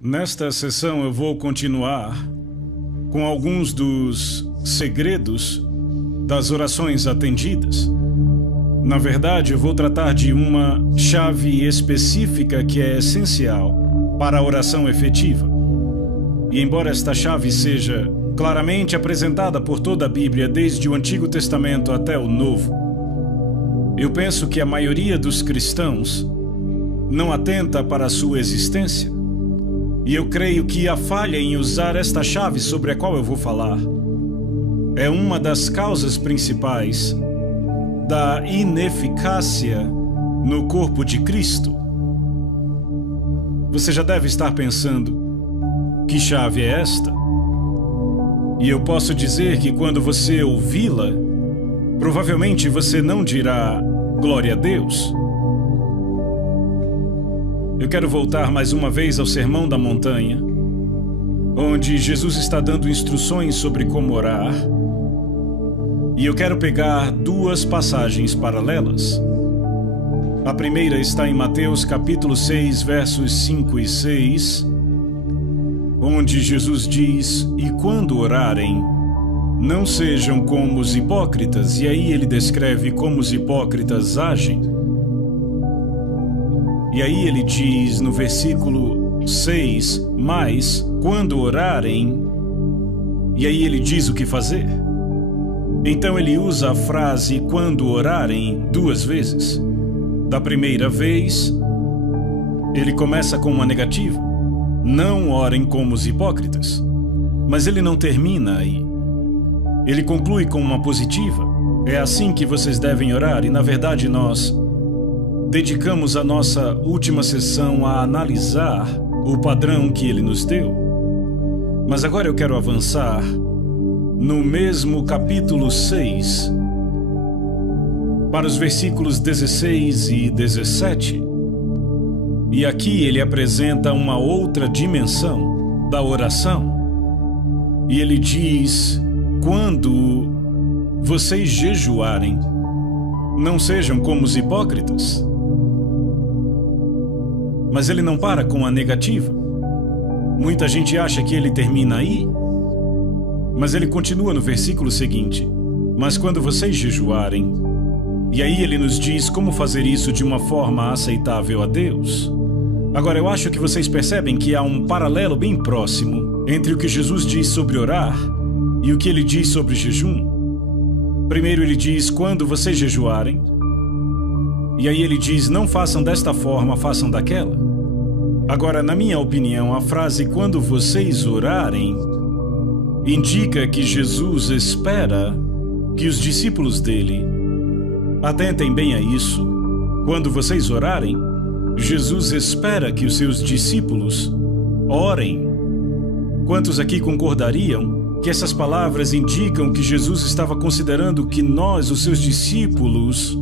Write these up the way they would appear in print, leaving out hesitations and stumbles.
Nesta sessão eu vou continuar com alguns dos segredos das orações atendidas. Na verdade, eu vou tratar de uma chave específica que é essencial para a oração efetiva. E embora esta chave seja claramente apresentada por toda a Bíblia, desde o Antigo Testamento até o Novo, eu penso que a maioria dos cristãos não atenta para a sua existência. E eu creio que a falha em usar esta chave sobre a qual eu vou falar é uma das causas principais da ineficácia no corpo de Cristo. Você já deve estar pensando, que chave é esta? E eu posso dizer que quando você ouvi-la, provavelmente você não dirá glória a Deus. Eu quero voltar mais uma vez ao Sermão da Montanha, onde Jesus está dando instruções sobre como orar. E eu quero pegar duas passagens paralelas. A primeira está em Mateus capítulo 6, versos 5 e 6, onde Jesus diz: "E quando orarem, não sejam como os hipócritas", e aí ele descreve como os hipócritas agem. E aí ele diz no versículo 6, "Mas quando orarem", e aí ele diz o que fazer. Então ele usa a frase "quando orarem" duas vezes. Da primeira vez, ele começa com uma negativa: "Não orem como os hipócritas". Mas ele não termina aí. Ele conclui com uma positiva: "É assim que vocês devem orar", e na verdade nós dedicamos a nossa última sessão a analisar o padrão que ele nos deu. Mas agora eu quero avançar no mesmo capítulo 6, para os versículos 16 e 17. E aqui ele apresenta uma outra dimensão da oração. E ele diz: "Quando vocês jejuarem, não sejam como os hipócritas". Mas ele não para com a negativa. Muita gente acha que ele termina aí. Mas ele continua no versículo seguinte: "Mas quando vocês jejuarem", e aí ele nos diz como fazer isso de uma forma aceitável a Deus. Agora, eu acho que vocês percebem que há um paralelo bem próximo entre o que Jesus diz sobre orar e o que ele diz sobre jejum. Primeiro ele diz: "Quando vocês jejuarem", e aí ele diz: "Não façam desta forma, façam daquela". Agora, na minha opinião, a frase "quando vocês orarem" indica que Jesus espera que os discípulos dele atentem bem a isso. Quando vocês orarem, Jesus espera que os seus discípulos orem. Quantos aqui concordariam que essas palavras indicam que Jesus estava considerando que nós, os seus discípulos,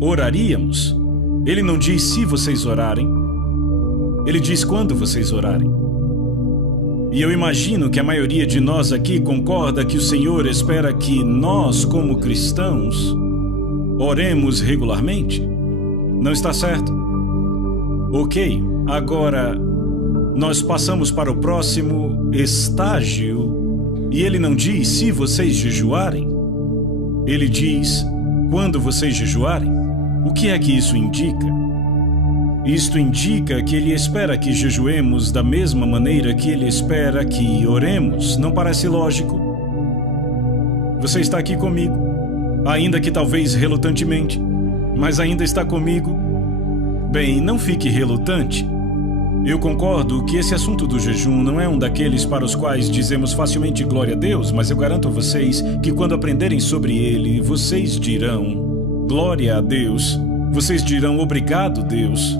oraríamos? Ele não diz "se vocês orarem", ele diz "quando vocês orarem". E eu imagino que a maioria de nós aqui concorda que o Senhor espera que nós, como cristãos, oremos regularmente. Não está certo? Ok, agora nós passamos para o próximo estágio e ele não diz "se vocês jejuarem", ele diz "quando vocês jejuarem". O que é que isso indica? Isto indica que ele espera que jejuemos da mesma maneira que ele espera que oremos. Não parece lógico? Você está aqui comigo, ainda que talvez relutantemente, mas ainda está comigo? Bem, não fique relutante. Eu concordo que esse assunto do jejum não é um daqueles para os quais dizemos facilmente glória a Deus, mas eu garanto a vocês que quando aprenderem sobre ele, vocês dirão glória a Deus. Vocês dirão obrigado, Deus,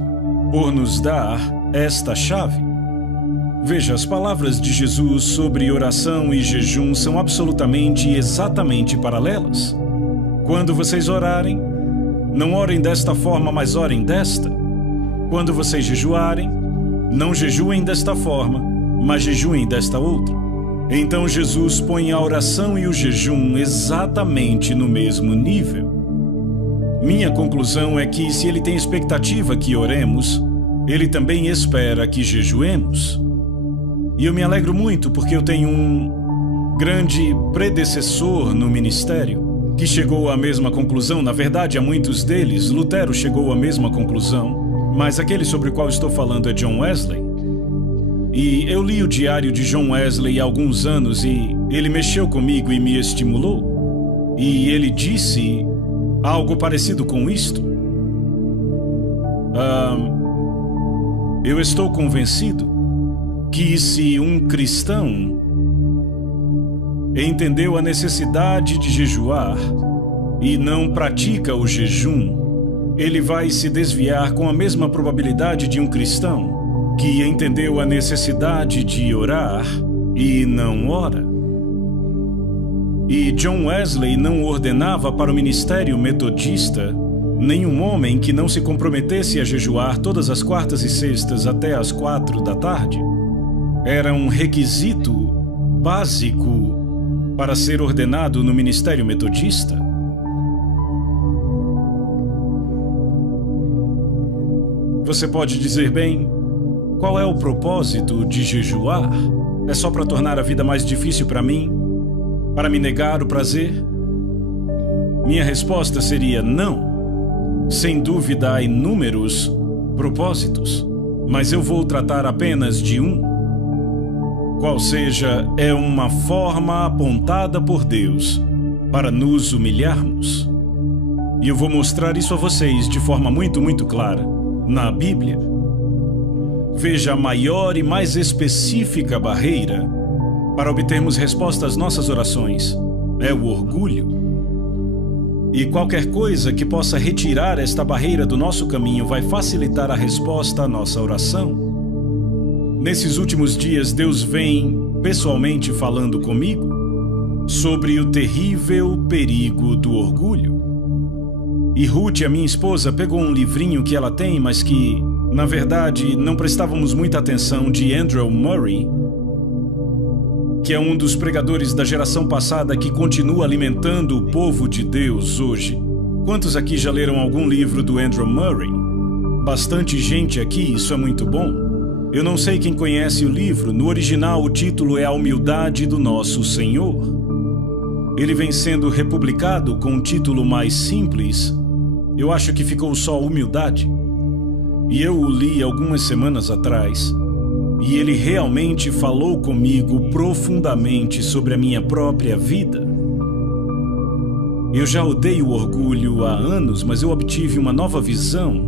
por nos dar esta chave. Veja, as palavras de Jesus sobre oração e jejum são absolutamente e exatamente paralelas. Quando vocês orarem, não orem desta forma, mas orem desta. Quando vocês jejuarem, não jejuem desta forma, mas jejuem desta outra. Então Jesus põe a oração e o jejum exatamente no mesmo nível. Minha conclusão é que, se ele tem expectativa que oremos, ele também espera que jejuemos. E eu me alegro muito porque eu tenho um grande predecessor no ministério que chegou à mesma conclusão. Na verdade, a muitos deles, Lutero chegou à mesma conclusão, mas aquele sobre o qual estou falando é John Wesley. E eu li o diário de John Wesley há alguns anos e ele mexeu comigo e me estimulou. E ele disse algo parecido com isto. Eu estou convencido que se um cristão entendeu a necessidade de jejuar e não pratica o jejum, ele vai se desviar com a mesma probabilidade de um cristão que entendeu a necessidade de orar e não ora. E John Wesley não ordenava para o ministério metodista nenhum homem que não se comprometesse a jejuar todas as quartas e sextas até as 4 da tarde. Era um requisito básico para ser ordenado no ministério metodista. Você pode dizer, bem, qual é o propósito de jejuar? É só para tornar a vida mais difícil para mim? Para me negar o prazer? Minha resposta seria não. Sem dúvida há inúmeros propósitos, mas eu vou tratar apenas de um. Qual seja, é uma forma apontada por Deus para nos humilharmos. E eu vou mostrar isso a vocês de forma muito clara na Bíblia. Veja, a maior e mais específica barreira para obtermos resposta às nossas orações é o orgulho. E qualquer coisa que possa retirar esta barreira do nosso caminho vai facilitar a resposta à nossa oração. Nesses últimos dias, Deus vem pessoalmente falando comigo sobre o terrível perigo do orgulho. E Ruth, a minha esposa, pegou um livrinho que ela tem, mas que, na verdade, não prestávamos muita atenção, de Andrew Murray, que é um dos pregadores da geração passada que continua alimentando o povo de Deus hoje. Quantos aqui já leram algum livro do Andrew Murray? Bastante gente aqui, isso é muito bom. Eu não sei quem conhece o livro. No original, o título é A Humildade do Nosso Senhor. Ele vem sendo republicado com um título mais simples. Eu acho que ficou só Humildade. E eu o li algumas semanas atrás. E ele realmente falou comigo profundamente sobre a minha própria vida. Eu já odeio o orgulho há anos, mas eu obtive uma nova visão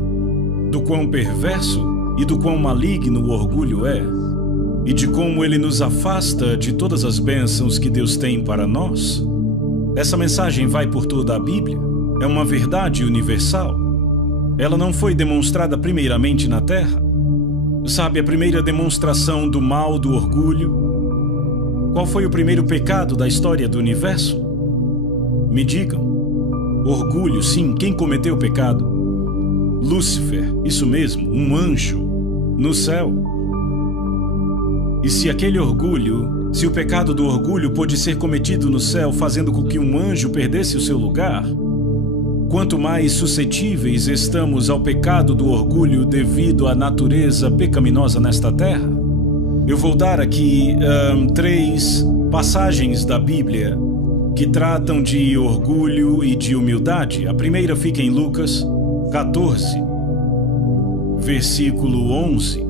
do quão perverso e do quão maligno o orgulho é, e de como ele nos afasta de todas as bênçãos que Deus tem para nós. Essa mensagem vai por toda a Bíblia. É uma verdade universal. Ela não foi demonstrada primeiramente na Terra. Sabe, a primeira demonstração do mal do orgulho? Qual foi o primeiro pecado da história do universo? Me digam. Orgulho, sim, quem cometeu o pecado? Lúcifer, isso mesmo, um anjo no céu. E se aquele orgulho, se o pecado do orgulho pôde ser cometido no céu, fazendo com que um anjo perdesse o seu lugar, quanto mais suscetíveis estamos ao pecado do orgulho devido à natureza pecaminosa nesta terra. Eu vou dar aqui 3 passagens da Bíblia que tratam de orgulho e de humildade. A primeira fica em Lucas 14, versículo 11.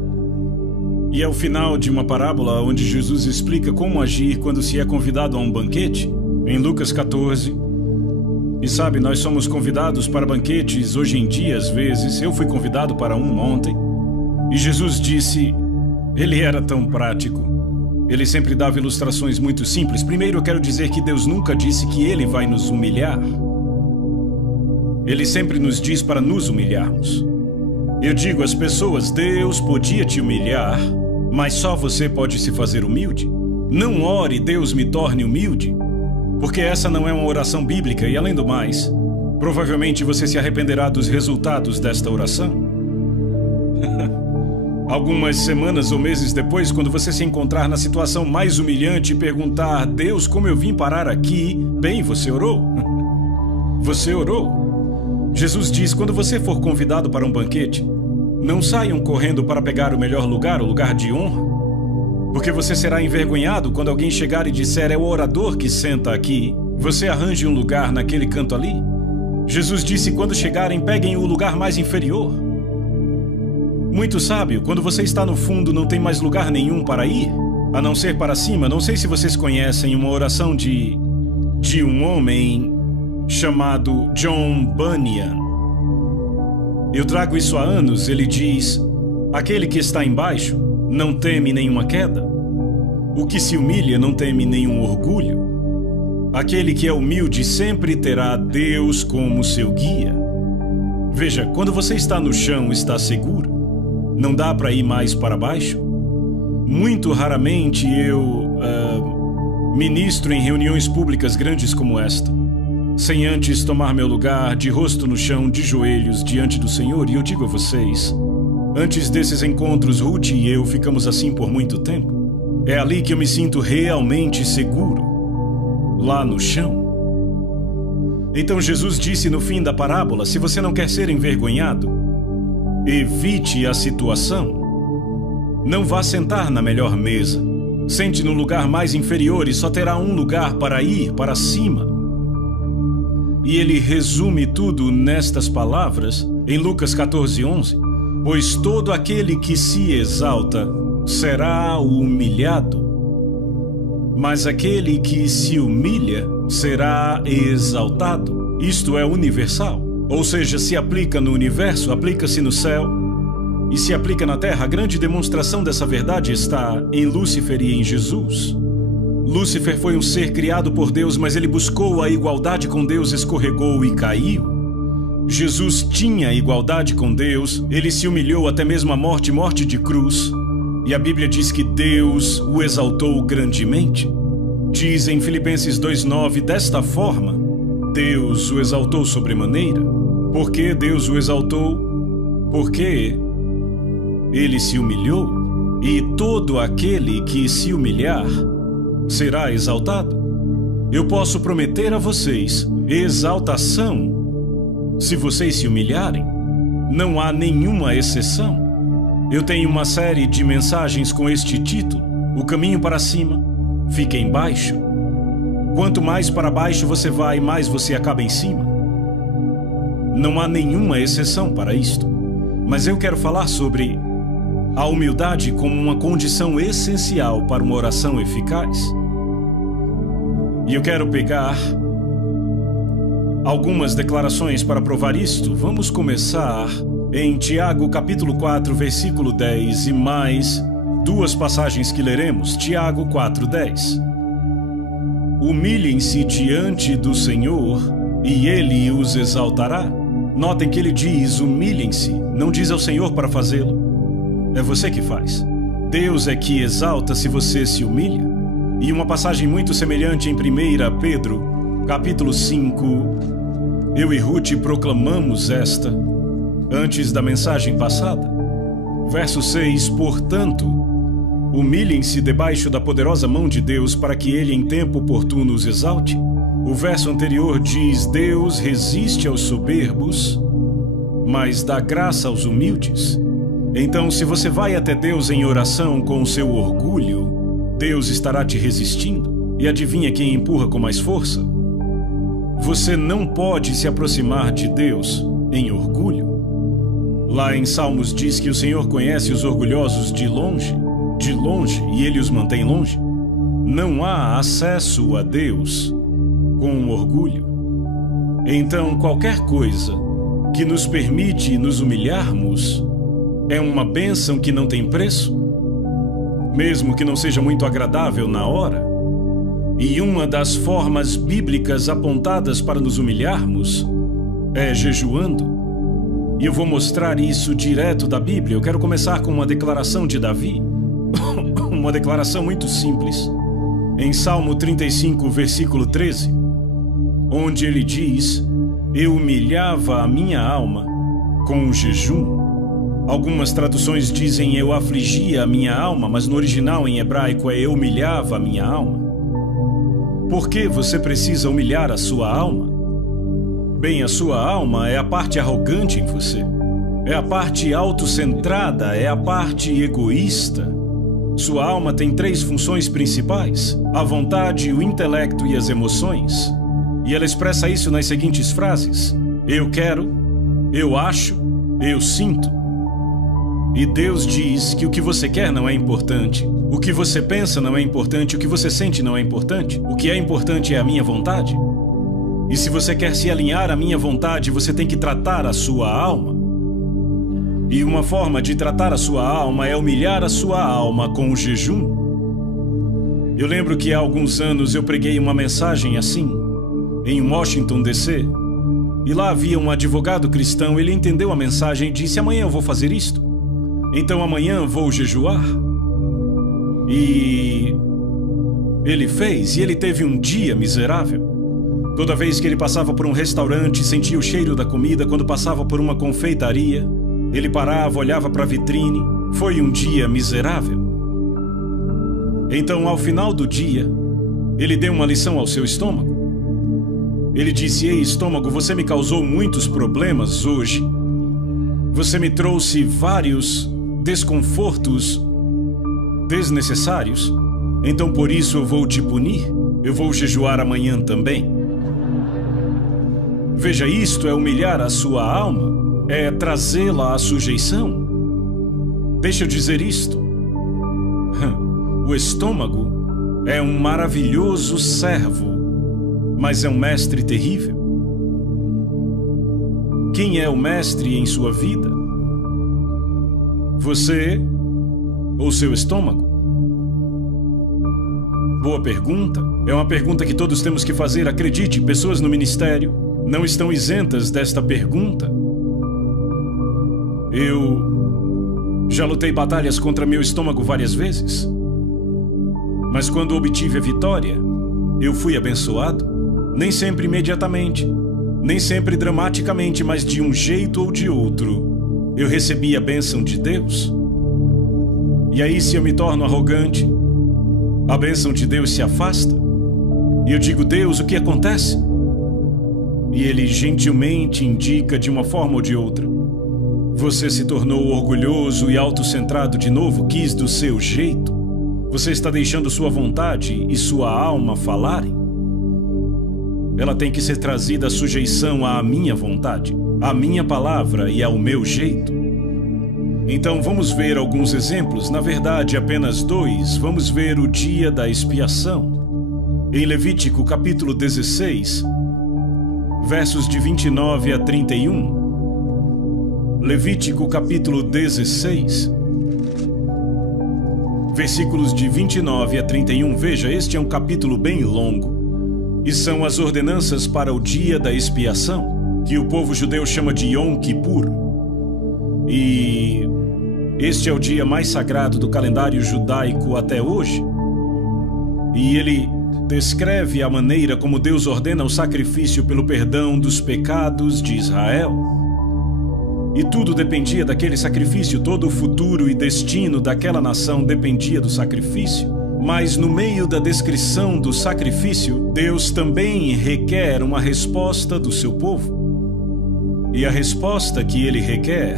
E é o final de uma parábola onde Jesus explica como agir quando se é convidado a um banquete. Em Lucas 14. E sabe, nós somos convidados para banquetes hoje em dia, às vezes. Eu fui convidado para um ontem. E Jesus disse, ele era tão prático. Ele sempre dava ilustrações muito simples. Primeiro, eu quero dizer que Deus nunca disse que ele vai nos humilhar. Ele sempre nos diz para nos humilharmos. Eu digo às pessoas, Deus podia te humilhar, mas só você pode se fazer humilde. Não ore, Deus me torne humilde. Porque essa não é uma oração bíblica e, além do mais, provavelmente você se arrependerá dos resultados desta oração. Algumas semanas ou meses depois, quando você se encontrar na situação mais humilhante e perguntar, Deus, como eu vim parar aqui? Bem, você orou. Você orou. Jesus diz, quando você for convidado para um banquete, não saiam correndo para pegar o melhor lugar, o lugar de honra. Porque você será envergonhado quando alguém chegar e disser: é o orador que senta aqui. Você arranje um lugar naquele canto ali. Jesus disse: quando chegarem, peguem o lugar mais inferior. Muito sábio, quando você está no fundo, não tem mais lugar nenhum para ir, a não ser para cima. Não sei se vocês conhecem uma oração de um homem chamado John Bunyan. Eu trago isso há anos. Ele diz: aquele que está embaixo não teme nenhuma queda. O que se humilha não teme nenhum orgulho. Aquele que é humilde sempre terá Deus como seu guia. Veja, quando você está no chão, está seguro. Não dá para ir mais para baixo. Muito raramente eu ministro em reuniões públicas grandes como esta, sem antes tomar meu lugar de rosto no chão, de joelhos diante do Senhor. E eu digo a vocês, antes desses encontros, Ruth e eu ficamos assim por muito tempo. É ali que eu me sinto realmente seguro, lá no chão. Então Jesus disse no fim da parábola: se você não quer ser envergonhado, evite a situação. Não vá sentar na melhor mesa. Sente no lugar mais inferior e só terá um lugar para ir, para cima. E ele resume tudo nestas palavras, em Lucas 14:11. Pois todo aquele que se exalta será humilhado, mas aquele que se humilha será exaltado. Isto é universal, ou seja, se aplica no universo, aplica-se no céu e se aplica na terra. A grande demonstração dessa verdade está em Lúcifer e em Jesus. Lúcifer foi um ser criado por Deus, mas ele buscou a igualdade com Deus, escorregou e caiu. Jesus tinha igualdade com Deus, ele se humilhou até mesmo à morte, morte de cruz. E a Bíblia diz que Deus o exaltou grandemente. Diz em Filipenses 2:9, desta forma, Deus o exaltou sobremaneira. Por que Deus o exaltou? Porque ele se humilhou, e todo aquele que se humilhar será exaltado. Eu posso prometer a vocês exaltação se vocês se humilharem. Não há nenhuma exceção. Eu tenho uma série de mensagens com este título: O caminho para cima fica embaixo. Quanto mais para baixo você vai, mais você acaba em cima. Não há nenhuma exceção para isto. Mas eu quero falar sobre a humildade como uma condição essencial para uma oração eficaz. E eu quero pegar algumas declarações para provar isto. Vamos começar em Tiago capítulo 4, versículo 10 e mais duas passagens que leremos. Tiago 4:10. Humilhem-se diante do Senhor e Ele os exaltará. Notem que ele diz humilhem-se, não diz ao Senhor para fazê-lo. É você que faz. Deus é que exalta se você se humilha. E uma passagem muito semelhante em 1 Pedro, capítulo 5, eu e Ruth proclamamos esta antes da mensagem passada. Verso 6, portanto, humilhem-se debaixo da poderosa mão de Deus para que Ele em tempo oportuno os exalte. O verso anterior diz: Deus resiste aos soberbos, mas dá graça aos humildes. Então, se você vai até Deus em oração com o seu orgulho, Deus estará te resistindo. E adivinha quem empurra com mais força? Você não pode se aproximar de Deus em orgulho. Lá em Salmos diz que o Senhor conhece os orgulhosos de longe, e Ele os mantém longe. Não há acesso a Deus com orgulho. Então, qualquer coisa que nos permite nos humilharmos é uma bênção que não tem preço, mesmo que não seja muito agradável na hora. E uma das formas bíblicas apontadas para nos humilharmos é jejuando. E eu vou mostrar isso direto da Bíblia. Eu quero começar com uma declaração de Davi, uma declaração muito simples, em Salmo 35, versículo 13, onde ele diz: eu humilhava a minha alma com o jejum. Algumas traduções dizem eu afligia a minha alma, mas no original em hebraico é eu humilhava a minha alma. Por que você precisa humilhar a sua alma? Bem, a sua alma é a parte arrogante em você, é a parte autocentrada, é a parte egoísta. Sua alma tem 3 funções principais: a vontade, o intelecto e as emoções. E ela expressa isso nas seguintes frases: eu quero, eu acho, eu sinto. E Deus diz que o que você quer não é importante, o que você pensa não é importante, o que você sente não é importante. O que é importante é a minha vontade. E se você quer se alinhar à minha vontade, você tem que tratar a sua alma. E uma forma de tratar a sua alma é humilhar a sua alma com o jejum. Eu lembro que há alguns anos eu preguei uma mensagem assim, em Washington, D.C., e lá havia um advogado cristão. Ele entendeu a mensagem e disse: amanhã eu vou fazer isto. Então amanhã vou jejuar. E ele fez, e ele teve um dia miserável. Toda vez que ele passava por um restaurante, sentia o cheiro da comida. Quando passava por uma confeitaria, ele parava, olhava para a vitrine. Foi um dia miserável. Então, ao final do dia, ele deu uma lição ao seu estômago. Ele disse: ei, estômago, você me causou muitos problemas hoje. Você me trouxe vários desconfortos desnecessários. Então, por isso, eu vou te punir. Eu vou jejuar amanhã também. Veja, isto é humilhar a sua alma. É trazê-la à sujeição. Deixa eu dizer isto. O estômago é um maravilhoso servo, mas é um mestre terrível. Quem é o mestre em sua vida? Você ou seu estômago? Boa pergunta. É uma pergunta que todos temos que fazer. Acredite, pessoas no ministério não estão isentas desta pergunta. Eu já lutei batalhas contra meu estômago várias vezes. Mas quando obtive a vitória, eu fui abençoado. Nem sempre imediatamente, nem sempre dramaticamente, mas de um jeito ou de outro, eu recebi a bênção de Deus. E aí, se eu me torno arrogante, a bênção de Deus se afasta. E eu digo: Deus, o que acontece? E Ele gentilmente indica de uma forma ou de outra: você se tornou orgulhoso e autocentrado de novo, quis do seu jeito. Você está deixando sua vontade e sua alma falarem. Ela tem que ser trazida à sujeição à minha vontade, à minha palavra e ao meu jeito. Então vamos ver alguns exemplos, na verdade apenas 2. Vamos ver o dia da expiação. Em Levítico capítulo 16, versos de 29 a 31. Levítico capítulo 16, versículos de 29 a 31. Veja, este é um capítulo bem longo. E são as ordenanças para o dia da expiação, que o povo judeu chama de Yom Kippur. E este é o dia mais sagrado do calendário judaico até hoje. E ele descreve a maneira como Deus ordena o sacrifício pelo perdão dos pecados de Israel. E tudo dependia daquele sacrifício, todo o futuro e destino daquela nação dependia do sacrifício. Mas no meio da descrição do sacrifício, Deus também requer uma resposta do seu povo. E a resposta que ele requer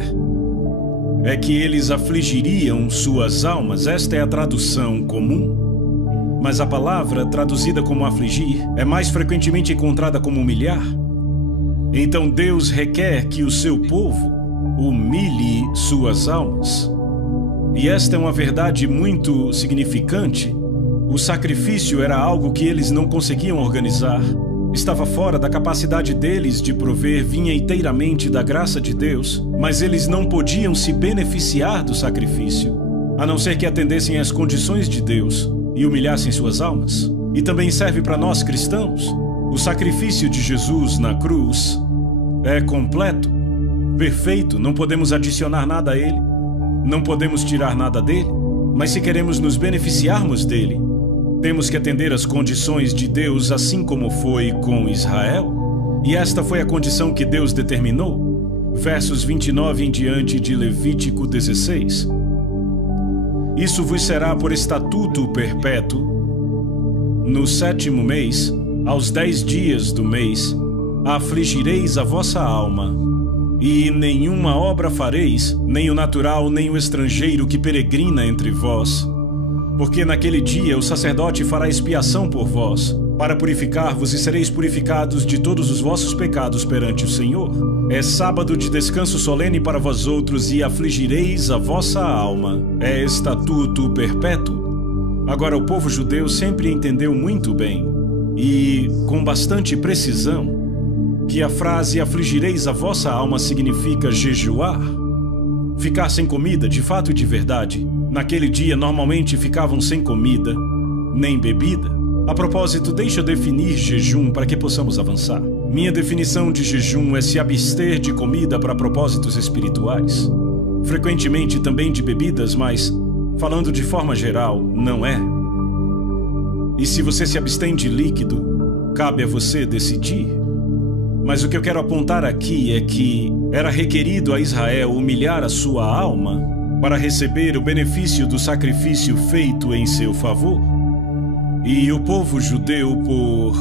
é que eles afligiriam suas almas. Esta é a tradução comum. Mas a palavra traduzida como afligir é mais frequentemente encontrada como humilhar. Então Deus requer que o seu povo humilhe suas almas. E esta é uma verdade muito significante. O sacrifício era algo que eles não conseguiam organizar. Estava fora da capacidade deles de prover, vinha inteiramente da graça de Deus, mas eles não podiam se beneficiar do sacrifício, a não ser que atendessem às condições de Deus e humilhassem suas almas. E também serve para nós cristãos. O sacrifício de Jesus na cruz é completo, perfeito, não podemos adicionar nada a ele. Não podemos tirar nada dele, mas se queremos nos beneficiarmos dele, temos que atender às condições de Deus, assim como foi com Israel. E esta foi a condição que Deus determinou. Versos 29 em diante de Levítico 16. Isso vos será por estatuto perpétuo. No 7º mês, aos 10 dias do mês, afligireis a vossa alma. E nenhuma obra fareis, nem o natural, nem o estrangeiro que peregrina entre vós. Porque naquele dia o sacerdote fará expiação por vós, para purificar-vos, e sereis purificados de todos os vossos pecados perante o Senhor. É sábado de descanso solene para vós outros, e afligireis a vossa alma. É estatuto perpétuo. Agora, o povo judeu sempre entendeu muito bem, e com bastante precisão, que a frase afligireis a vossa alma significa jejuar. Ficar sem comida, de fato e de verdade. Naquele dia, normalmente ficavam sem comida, nem bebida. A propósito, deixa eu definir jejum para que possamos avançar. Minha definição de jejum é se abster de comida para propósitos espirituais. Frequentemente também de bebidas, mas, falando de forma geral, não é. E se você se abstém de líquido, cabe a você decidir. Mas o que eu quero apontar aqui é que era requerido a Israel humilhar a sua alma para receber o benefício do sacrifício feito em seu favor. E o povo judeu, por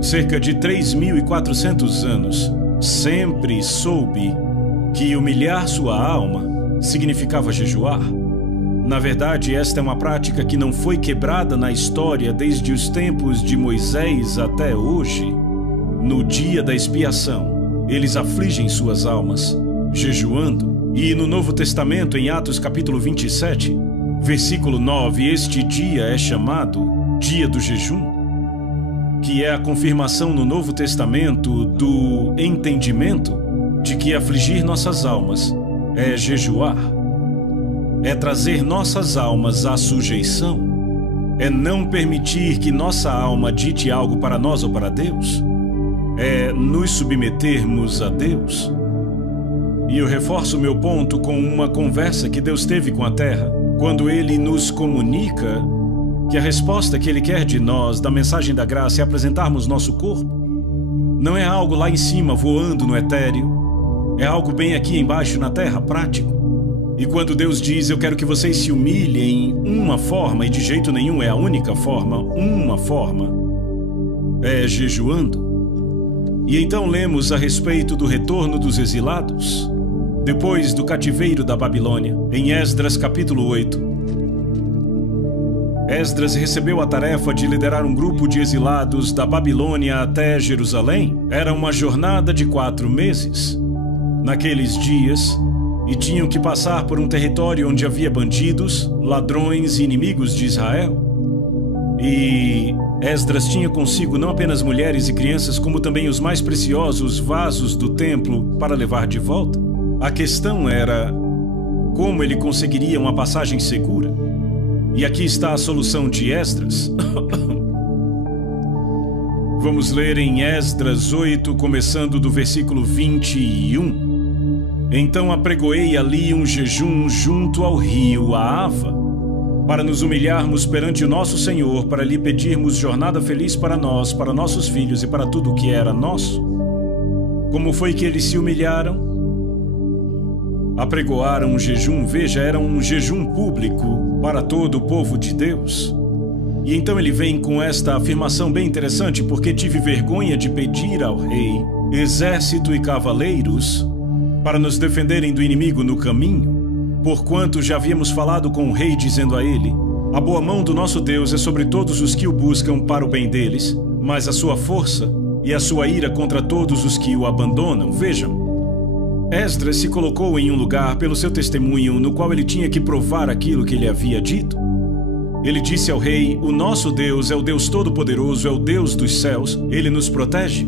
cerca de 3.400 anos, sempre soube que humilhar sua alma significava jejuar. Na verdade, esta é uma prática que não foi quebrada na história desde os tempos de Moisés até hoje. No dia da expiação, eles afligem suas almas, jejuando. E no Novo Testamento, em Atos capítulo 27, versículo 9, este dia é chamado Dia do Jejum, que é a confirmação no Novo Testamento do entendimento de que afligir nossas almas é jejuar, é trazer nossas almas à sujeição, é não permitir que nossa alma dite algo para nós ou para Deus, é nos submetermos a Deus. E eu reforço meu ponto com uma conversa que Deus teve com a terra, quando Ele nos comunica que a resposta que Ele quer de nós, da mensagem da graça, é apresentarmos nosso corpo. Não é algo lá em cima, voando no etéreo. É algo bem aqui embaixo na terra, prático. E quando Deus diz, eu quero que vocês se humilhem em uma forma, e de jeito nenhum é a única forma, uma forma, é jejuando. E então lemos a respeito do retorno dos exilados, depois do cativeiro da Babilônia, em Esdras capítulo 8. Esdras recebeu a tarefa de liderar um grupo de exilados da Babilônia até Jerusalém. Era uma jornada de 4 meses. Naqueles dias, e tinham que passar por um território onde havia bandidos, ladrões e inimigos de Israel. E Esdras tinha consigo não apenas mulheres e crianças, como também os mais preciosos vasos do templo para levar de volta. A questão era como ele conseguiria uma passagem segura. E aqui está a solução de Esdras. Vamos ler em Esdras 8, começando do versículo 21. Então apregoei ali um jejum junto ao rio Ahava, para nos humilharmos perante o nosso Senhor, para lhe pedirmos jornada feliz para nós, para nossos filhos e para tudo o que era nosso. Como foi que eles se humilharam? Apregoaram um jejum, veja, era um jejum público para todo o povo de Deus. E então ele vem com esta afirmação bem interessante, porque tive vergonha de pedir ao rei, exército e cavaleiros, para nos defenderem do inimigo no caminho, porquanto já havíamos falado com o rei, dizendo a ele, a boa mão do nosso Deus é sobre todos os que o buscam para o bem deles, mas a sua força e a sua ira contra todos os que o abandonam. Vejam, Esdras se colocou em um lugar pelo seu testemunho, no qual ele tinha que provar aquilo que ele havia dito. Ele disse ao rei, o nosso Deus é o Deus Todo-Poderoso, é o Deus dos céus, ele nos protege.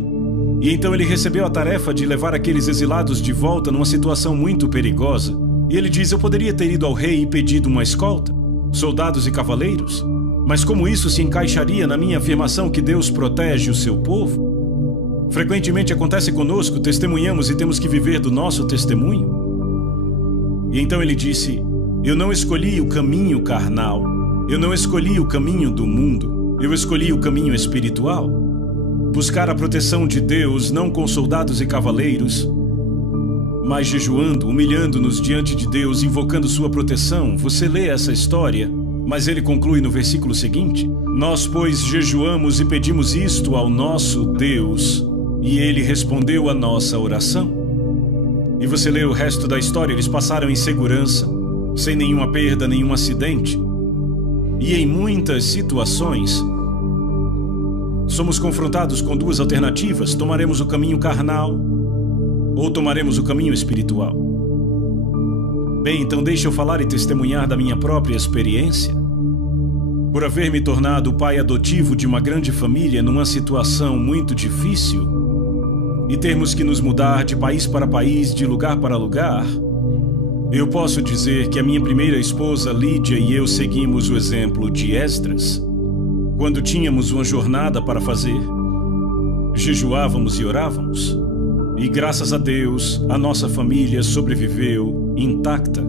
E então ele recebeu a tarefa de levar aqueles exilados de volta numa situação muito perigosa. E ele diz, eu poderia ter ido ao rei e pedido uma escolta, soldados e cavaleiros, mas como isso se encaixaria na minha afirmação que Deus protege o seu povo? Frequentemente acontece conosco, testemunhamos e temos que viver do nosso testemunho. E então ele disse, eu não escolhi o caminho carnal, eu não escolhi o caminho do mundo, eu escolhi o caminho espiritual. Buscar a proteção de Deus não com soldados e cavaleiros, mas jejuando, humilhando-nos diante de Deus, invocando sua proteção. Você lê essa história, mas ele conclui no versículo seguinte, nós, pois, jejuamos e pedimos isto ao nosso Deus, e ele respondeu a nossa oração. E você lê o resto da história, eles passaram em segurança, sem nenhuma perda, nenhum acidente. E em muitas situações, somos confrontados com duas alternativas: tomaremos o caminho carnal ou tomaremos o caminho espiritual. Bem, então deixa eu falar e testemunhar da minha própria experiência. Por haver me tornado o pai adotivo de uma grande família numa situação muito difícil e termos que nos mudar de país para país, de lugar para lugar, eu posso dizer que a minha primeira esposa, Lídia, e eu seguimos o exemplo de Esdras. Quando tínhamos uma jornada para fazer, jejuávamos e orávamos. E graças a Deus, a nossa família sobreviveu intacta.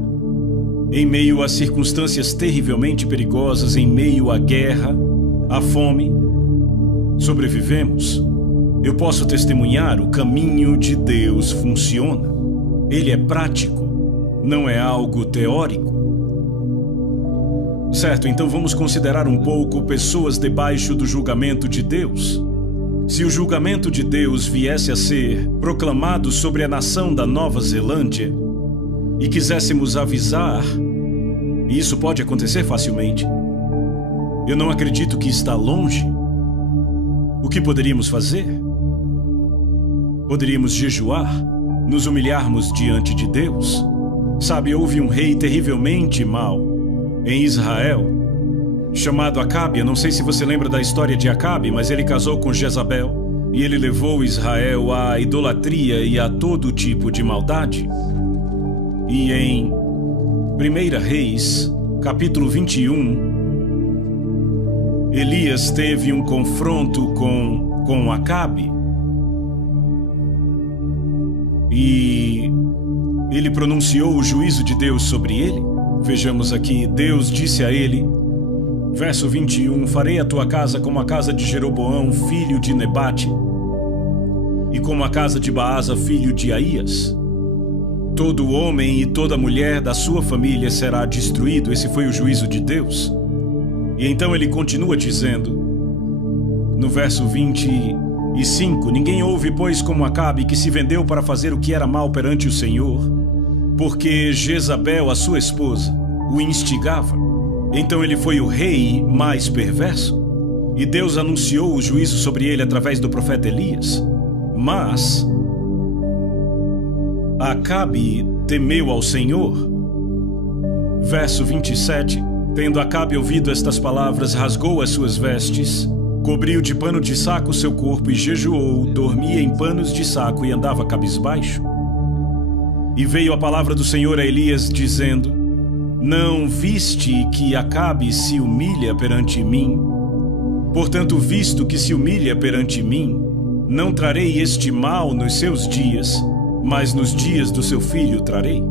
Em meio a circunstâncias terrivelmente perigosas, em meio à guerra, à fome, sobrevivemos. Eu posso testemunhar: o caminho de Deus funciona. Ele é prático. Não é algo teórico. Certo, então vamos considerar um pouco pessoas debaixo do julgamento de Deus. Se o julgamento de Deus viesse a ser proclamado sobre a nação da Nova Zelândia e quiséssemos avisar, e isso pode acontecer facilmente, eu não acredito que está longe. O que poderíamos fazer? Poderíamos jejuar, nos humilharmos diante de Deus. Sabe, houve um rei terrivelmente mau em Israel, chamado Acabe. Eu não sei se você lembra da história de Acabe, mas ele casou com Jezabel e ele levou Israel à idolatria e a todo tipo de maldade. E em 1 Reis, capítulo 21, Elias teve um confronto com Acabe. E ele pronunciou o juízo de Deus sobre ele. Vejamos aqui, Deus disse a ele, verso 21, farei a tua casa como a casa de Jeroboão, filho de Nebate, e como a casa de Baasa, filho de Aías. Todo homem e toda mulher da sua família será destruído. Esse foi o juízo de Deus. E então ele continua dizendo, no verso 25, ninguém houve, pois, como Acabe, que se vendeu para fazer o que era mal perante o Senhor, porque Jezabel, a sua esposa, o instigava. Então ele foi o rei mais perverso, e Deus anunciou o juízo sobre ele através do profeta Elias. Mas Acabe temeu ao Senhor. Verso 27, tendo Acabe ouvido estas palavras, rasgou as suas vestes, cobriu de pano de saco o seu corpo e jejuou, dormia em panos de saco e andava cabisbaixo. E veio a palavra do Senhor a Elias, dizendo, não viste que Acabe se humilha perante mim? Portanto, visto que se humilha perante mim, não trarei este mal nos seus dias, mas nos dias do seu filho trarei.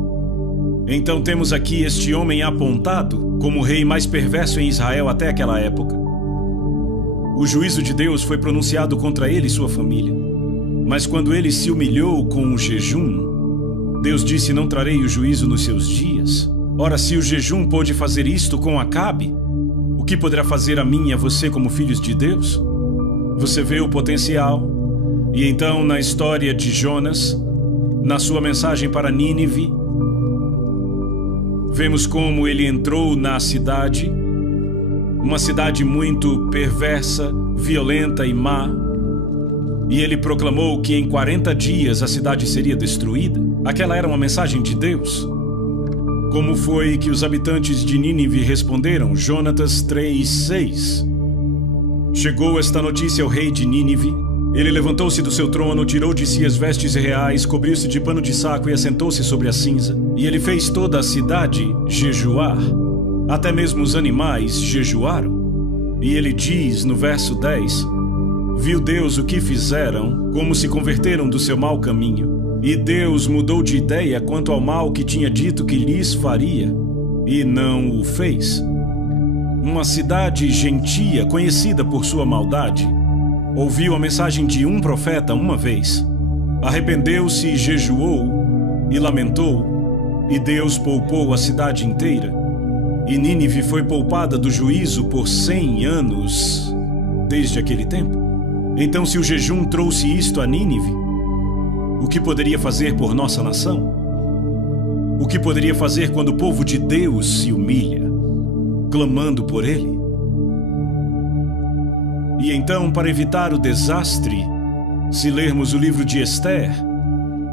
Então temos aqui este homem apontado como o rei mais perverso em Israel até aquela época. O juízo de Deus foi pronunciado contra ele e sua família. Mas quando ele se humilhou com o jejum, Deus disse, não trarei o juízo nos seus dias. Ora, se o jejum pôde fazer isto com Acabe, o que poderá fazer a mim e a você como filhos de Deus? Você vê o potencial. E então, na história de Jonas, na sua mensagem para Nínive, vemos como ele entrou na cidade, uma cidade muito perversa, violenta e má, e ele proclamou que em 40 dias a cidade seria destruída. Aquela era uma mensagem de Deus. Como foi que os habitantes de Nínive responderam? Jonatas 3:6. Chegou esta notícia ao rei de Nínive. Ele levantou-se do seu trono, tirou de si as vestes reais, cobriu-se de pano de saco e assentou-se sobre a cinza. E ele fez toda a cidade jejuar. Até mesmo os animais jejuaram. E ele diz no verso 10, viu Deus o que fizeram, como se converteram do seu mau caminho. E Deus mudou de ideia quanto ao mal que tinha dito que lhes faria, e não o fez. Uma cidade gentia, conhecida por sua maldade, ouviu a mensagem de um profeta uma vez, arrependeu-se e jejuou e lamentou, e Deus poupou a cidade inteira. E Nínive foi poupada do juízo por 100 anos desde aquele tempo. Então, se o jejum trouxe isto a Nínive, o que poderia fazer por nossa nação? O que poderia fazer quando o povo de Deus se humilha? clamando por ele. E então, para evitar o desastre, se lermos o livro de Esther,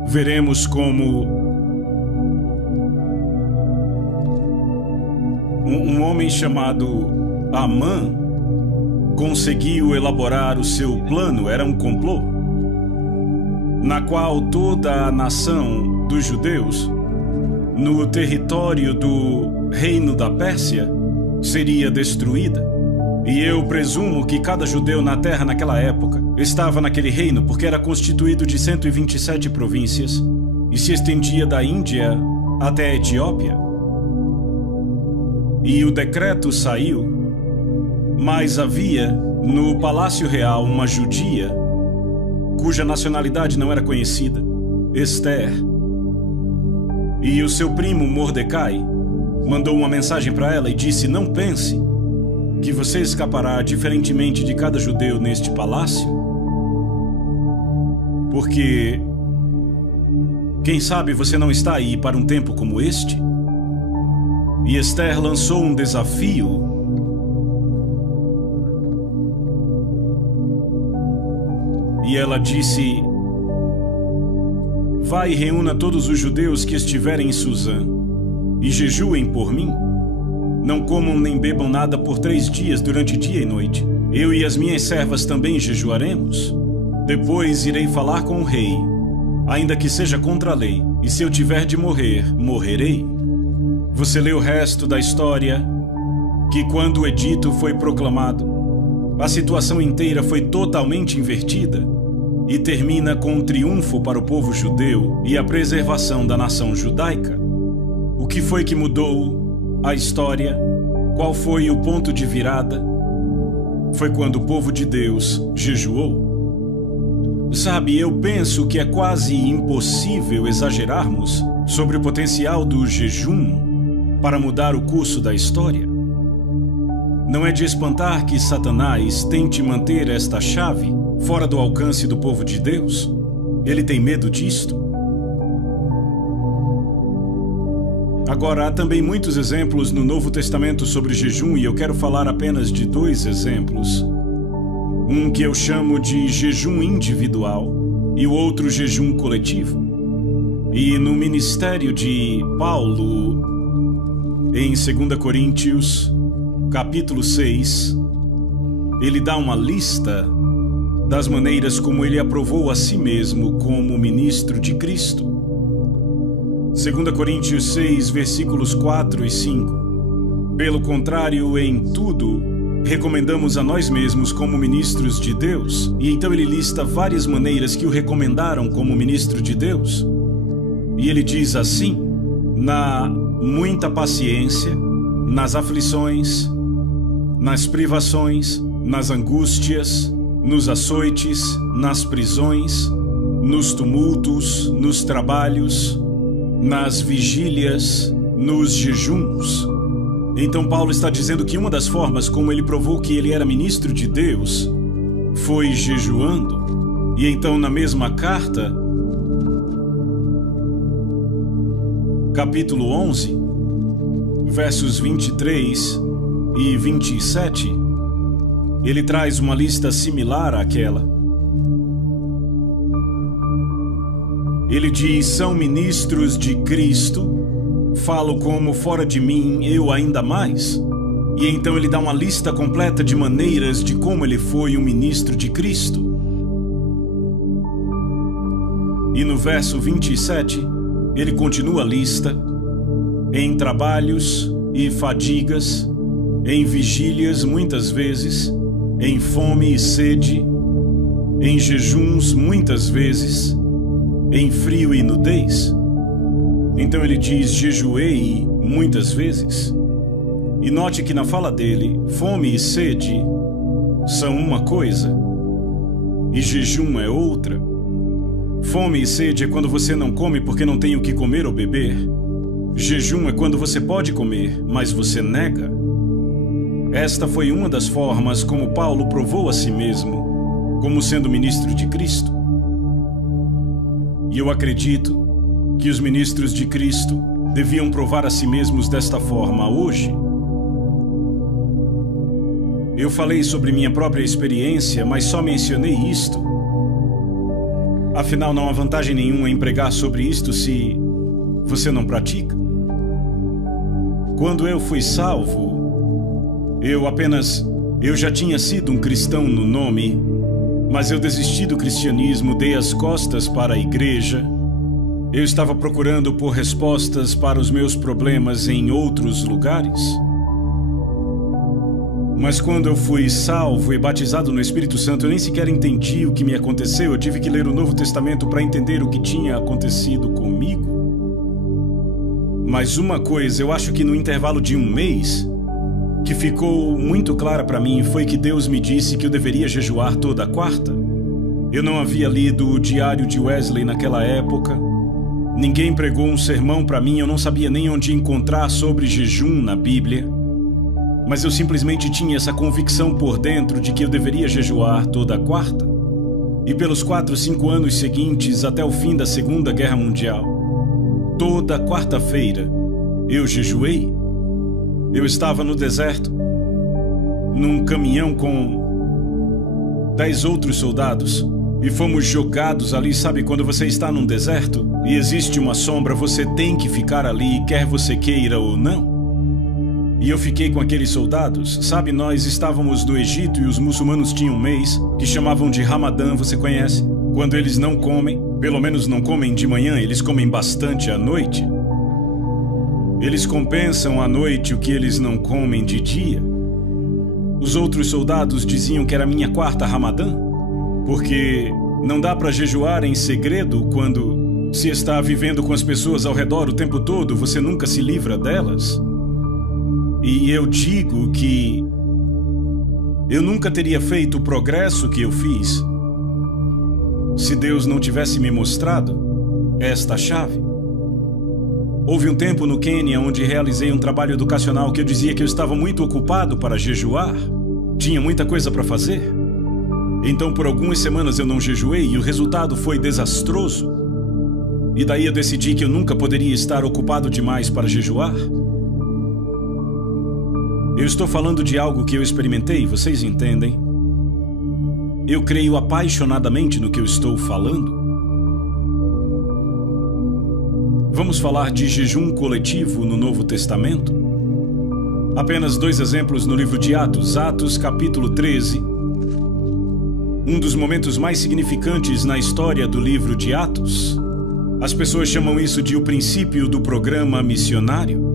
veremos como um homem chamado Amã conseguiu elaborar o seu plano. Era um complô na qual toda a nação dos judeus no território do reino da Pérsia seria destruída. E eu presumo que cada judeu na terra naquela época estava naquele reino porque era constituído de 127 províncias e se estendia da Índia até a Etiópia. E o decreto saiu, mas havia no Palácio Real uma judia cuja nacionalidade não era conhecida, Esther. E o seu primo Mordecai mandou uma mensagem para ela e disse: não pense que você escapará diferentemente de cada judeu neste palácio, porque quem sabe você não está aí para um tempo como este. E Esther lançou um desafio. E ela disse: vai e reúna todos os judeus que estiverem em Suzã e jejuem por mim. Não comam nem bebam nada por 3 dias durante dia e noite. Eu e as minhas servas também jejuaremos. Depois irei falar com o rei, ainda que seja contra a lei, e se eu tiver de morrer, morrerei. Você lê o resto da história, que quando o edito foi proclamado, a situação inteira foi totalmente invertida e termina com um triunfo para o povo judeu e a preservação da nação judaica. O que foi que mudou a história? Qual foi o ponto de virada? Foi quando o povo de Deus jejuou. Sabe, eu penso que é quase impossível exagerarmos sobre o potencial do jejum para mudar o curso da história. Não é de espantar que Satanás tente manter esta chave fora do alcance do povo de Deus. Ele tem medo disto. Agora, há também muitos exemplos no Novo Testamento sobre jejum e eu quero falar apenas de 2 exemplos. Um que eu chamo de jejum individual e o outro jejum coletivo. E no ministério de Paulo, em 2 Coríntios, capítulo 6, ele dá uma lista das maneiras como ele aprovou a si mesmo como ministro de Cristo. 2 Coríntios 6, versículos 4 e 5. Pelo contrário, em tudo, recomendamos a nós mesmos como ministros de Deus. E então ele lista várias maneiras que o recomendaram como ministro de Deus. E ele diz assim: na muita paciência, nas aflições, nas privações, nas angústias, nos açoites, nas prisões, nos tumultos, nos trabalhos, nas vigílias, nos jejuns. Então Paulo está dizendo que uma das formas como ele provou que ele era ministro de Deus foi jejuando. E então na mesma carta, capítulo 11, versos 23 e 27, ele traz uma lista similar àquela. Ele diz: são ministros de Cristo, falo como fora de mim eu ainda mais. E então ele dá uma lista completa de maneiras de como ele foi um ministro de Cristo. E no verso 27, ele continua a lista: em trabalhos e fadigas, em vigílias muitas vezes, em fome e sede, em jejuns muitas vezes, em frio e nudez. Então ele diz: jejuei muitas vezes. E note que na fala dele, fome e sede são uma coisa e jejum é outra. Fome e sede é quando você não come porque não tem o que comer ou beber. Jejum é quando você pode comer, mas você nega. Esta foi uma das formas como Paulo provou a si mesmo como sendo ministro de Cristo. E eu acredito que os ministros de Cristo deviam provar a si mesmos desta forma hoje. Eu falei sobre minha própria experiência, mas só mencionei isto. Afinal, não há vantagem nenhuma em pregar sobre isto se você não pratica. Quando eu fui salvo, eu já tinha sido um cristão no nome, mas eu desisti do cristianismo, dei as costas para a igreja. Eu estava procurando por respostas para os meus problemas em outros lugares. Mas quando eu fui salvo e batizado no Espírito Santo, eu nem sequer entendi o que me aconteceu. Eu tive que ler o Novo Testamento para entender o que tinha acontecido comigo. Mas uma coisa, eu acho que no intervalo de um mês, que ficou muito clara para mim, foi que Deus me disse que eu deveria jejuar toda quarta. Eu não havia lido o Diário de Wesley naquela época. Ninguém pregou um sermão para mim, eu não sabia nem onde encontrar sobre jejum na Bíblia. Mas eu simplesmente tinha essa convicção por dentro de que eu deveria jejuar toda quarta. E pelos 4, 5 anos seguintes, até o fim da Segunda Guerra Mundial, toda quarta-feira, eu jejuei. Eu estava no deserto, num caminhão com 10 outros soldados, e fomos jogados ali. Sabe quando você está num deserto e existe uma sombra, você tem que ficar ali, quer você queira ou não? E eu fiquei com aqueles soldados. Sabe, nós estávamos no Egito e os muçulmanos tinham um mês que chamavam de Ramadã, você conhece? Quando eles não comem, pelo menos não comem de manhã, eles comem bastante à noite. Eles compensam à noite o que eles não comem de dia. Os outros soldados diziam que era minha quarta Ramadã, porque não dá para jejuar em segredo quando se está vivendo com as pessoas ao redor o tempo todo, você nunca se livra delas. E eu digo que eu nunca teria feito o progresso que eu fiz se Deus não tivesse me mostrado esta chave. Houve um tempo no Quênia onde realizei um trabalho educacional que eu dizia que eu estava muito ocupado para jejuar. Tinha muita coisa para fazer. Então, por algumas semanas eu não jejuei e o resultado foi desastroso. E daí eu decidi que eu nunca poderia estar ocupado demais para jejuar. Eu estou falando de algo que eu experimentei, vocês entendem? Eu creio apaixonadamente no que eu estou falando. Vamos falar de jejum coletivo no Novo Testamento? Apenas 2 exemplos no livro de Atos. Atos, capítulo 13. Um dos momentos mais significantes na história do livro de Atos. As pessoas chamam isso de o princípio do programa missionário.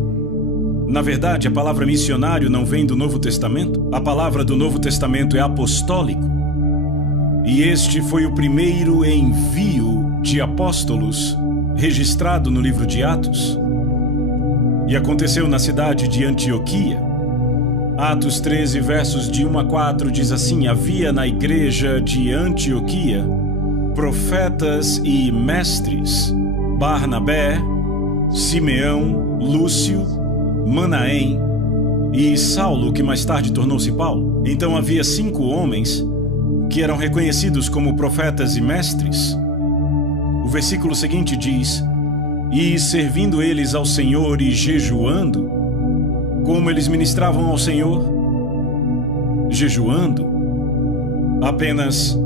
Na verdade, a palavra missionário não vem do Novo Testamento. A palavra do Novo Testamento é apostólico. E este foi o primeiro envio de apóstolos registrado no livro de Atos. E aconteceu na cidade de Antioquia. Atos 13, versos de 1 a 4 diz assim: havia na igreja de Antioquia profetas e mestres, Barnabé, Simeão, Lúcio, Manaém e Saulo, que mais tarde tornou-se Paulo. Então havia 5 homens que eram reconhecidos como profetas e mestres. O versículo seguinte diz: e servindo eles ao Senhor e jejuando. Como eles ministravam ao Senhor? Jejuando. Apenas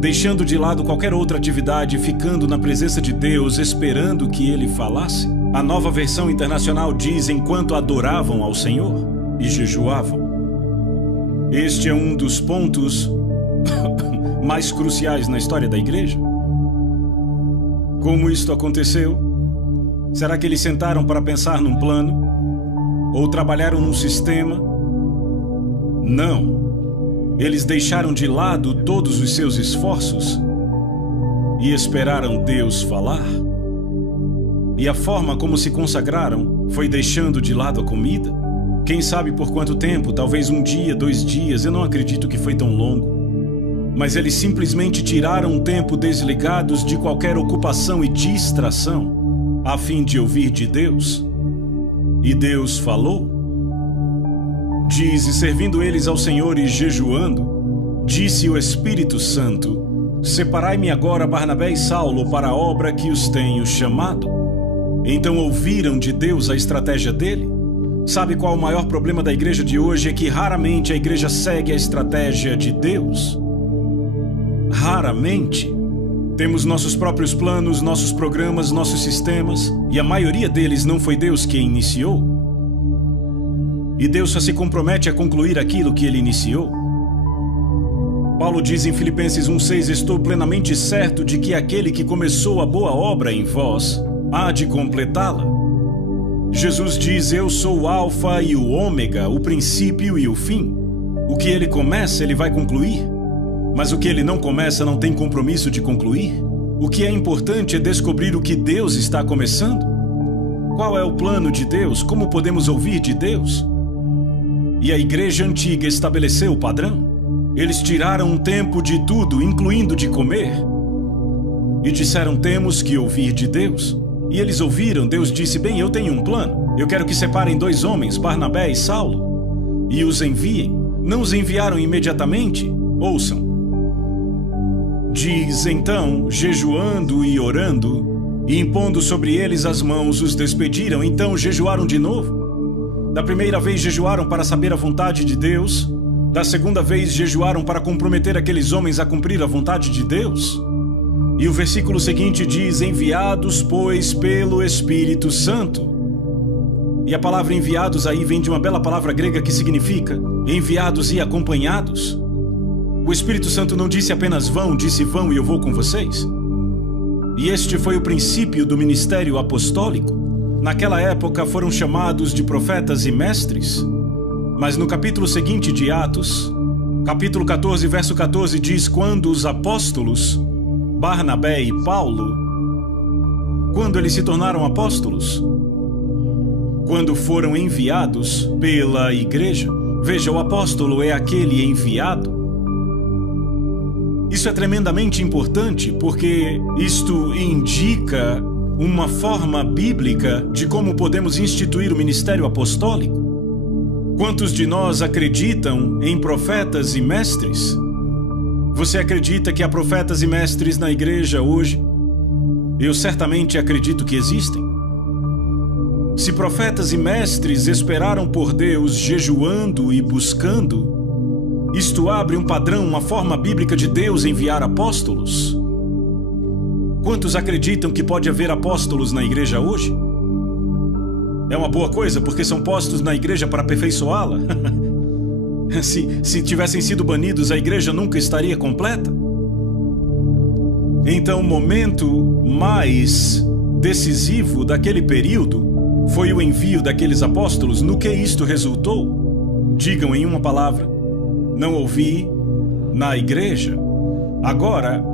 deixando de lado qualquer outra atividade, ficando na presença de Deus, esperando que Ele falasse. A Nova Versão Internacional diz: enquanto adoravam ao Senhor e jejuavam. Este é um dos pontos mais cruciais na história da igreja. Como isto aconteceu? Será que eles sentaram para pensar num plano? Ou trabalharam num sistema? Não. Eles deixaram de lado todos os seus esforços e esperaram Deus falar. E a forma como se consagraram foi deixando de lado a comida. Quem sabe por quanto tempo, talvez 1 dia, 2 dias, eu não acredito que foi tão longo. Mas eles simplesmente tiraram um tempo desligados de qualquer ocupação e distração, a fim de ouvir de Deus. E Deus falou. Diz: e servindo eles ao Senhor e jejuando, disse o Espírito Santo: separai-me agora Barnabé e Saulo para a obra que os tenho chamado. Então ouviram de Deus a estratégia dele. Sabe qual o maior problema da igreja de hoje? É que raramente a igreja segue a estratégia de Deus. Raramente. Temos nossos próprios planos, nossos programas, nossos sistemas, e a maioria deles não foi Deus quem iniciou. E Deus só se compromete a concluir aquilo que Ele iniciou. Paulo diz em Filipenses 1,6: estou plenamente certo de que aquele que começou a boa obra em vós há de completá-la. Jesus diz: eu sou o Alfa e o Ômega, o princípio e o fim. O que Ele começa, Ele vai concluir. Mas o que Ele não começa, não tem compromisso de concluir. O que é importante é descobrir o que Deus está começando. Qual é o plano de Deus? Como podemos ouvir de Deus? E a igreja antiga estabeleceu o padrão. Eles tiraram um tempo de tudo, incluindo de comer, e disseram: temos que ouvir de Deus. E eles ouviram. Deus disse: bem, eu tenho um plano. Eu quero que separem 2 homens, Barnabé e Saulo, e os enviem. Não os enviaram imediatamente? Ouçam. Diz: então, jejuando e orando, e impondo sobre eles as mãos, os despediram. Então jejuaram de novo. Da primeira vez jejuaram para saber a vontade de Deus. Da segunda vez jejuaram para comprometer aqueles homens a cumprir a vontade de Deus. E o versículo seguinte diz: enviados, pois, pelo Espírito Santo. E a palavra enviados aí vem de uma bela palavra grega que significa enviados e acompanhados. O Espírito Santo não disse apenas vão, disse: vão e eu vou com vocês. E este foi o princípio do ministério apostólico. Naquela época foram chamados de profetas e mestres. Mas no capítulo seguinte de Atos, capítulo 14, verso 14, diz: quando os apóstolos, Barnabé e Paulo, quando eles se tornaram apóstolos? Quando foram enviados pela igreja. Veja, o apóstolo é aquele enviado. Isso é tremendamente importante, porque isto indica uma forma bíblica de como podemos instituir o ministério apostólico. Quantos de nós acreditam em profetas e mestres? Você acredita que há profetas e mestres na igreja hoje? Eu certamente acredito que existem. Se profetas e mestres esperaram por Deus jejuando e buscando, isto abre um padrão, uma forma bíblica de Deus enviar apóstolos. Quantos acreditam que pode haver apóstolos na igreja hoje? É uma boa coisa, porque são postos na igreja para aperfeiçoá-la. Se tivessem sido banidos, a igreja nunca estaria completa. Então, o momento mais decisivo daquele período foi o envio daqueles apóstolos. No que isto resultou? Digam em uma palavra: não ouvi na igreja. Agora,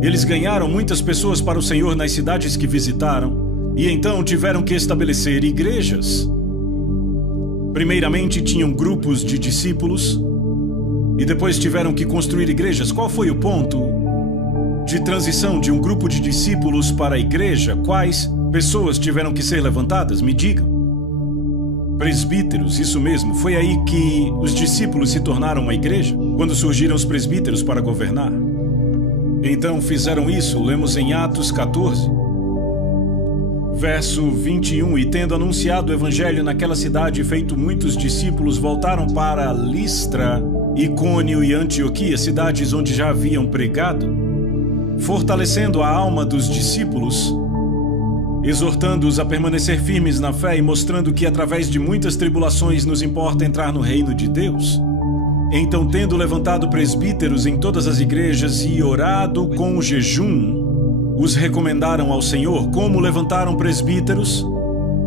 eles ganharam muitas pessoas para o Senhor nas cidades que visitaram. E então tiveram que estabelecer igrejas. Primeiramente tinham grupos de discípulos e depois tiveram que construir igrejas. Qual foi o ponto de transição de um grupo de discípulos para a igreja? Quais pessoas tiveram que ser levantadas? Me digam. Presbíteros, isso mesmo. Foi aí que os discípulos se tornaram uma igreja, quando surgiram os presbíteros para governar. Então fizeram isso. Lemos em Atos 14. Verso 21, e tendo anunciado o evangelho naquela cidade e feito muitos discípulos, voltaram para Listra, Icônio e Antioquia, cidades onde já haviam pregado, fortalecendo a alma dos discípulos, exortando-os a permanecer firmes na fé e mostrando que através de muitas tribulações nos importa entrar no reino de Deus. Então, tendo levantado presbíteros em todas as igrejas e orado com jejum, os recomendaram ao Senhor. Como levantaram presbíteros?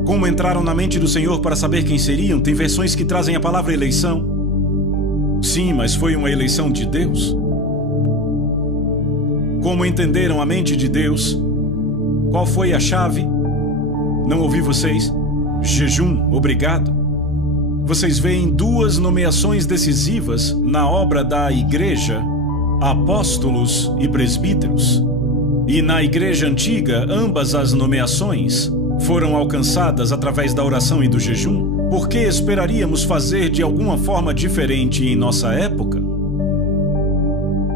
Como entraram na mente do Senhor para saber quem seriam? Tem versões que trazem a palavra eleição. Sim, mas foi uma eleição de Deus. Como entenderam a mente de Deus? Qual foi a chave? Não ouvi vocês? Jejum, obrigado. Vocês veem 2 nomeações decisivas na obra da igreja: apóstolos e presbíteros. E na igreja antiga, ambas as nomeações foram alcançadas através da oração e do jejum. Por que esperaríamos fazer de alguma forma diferente em nossa época?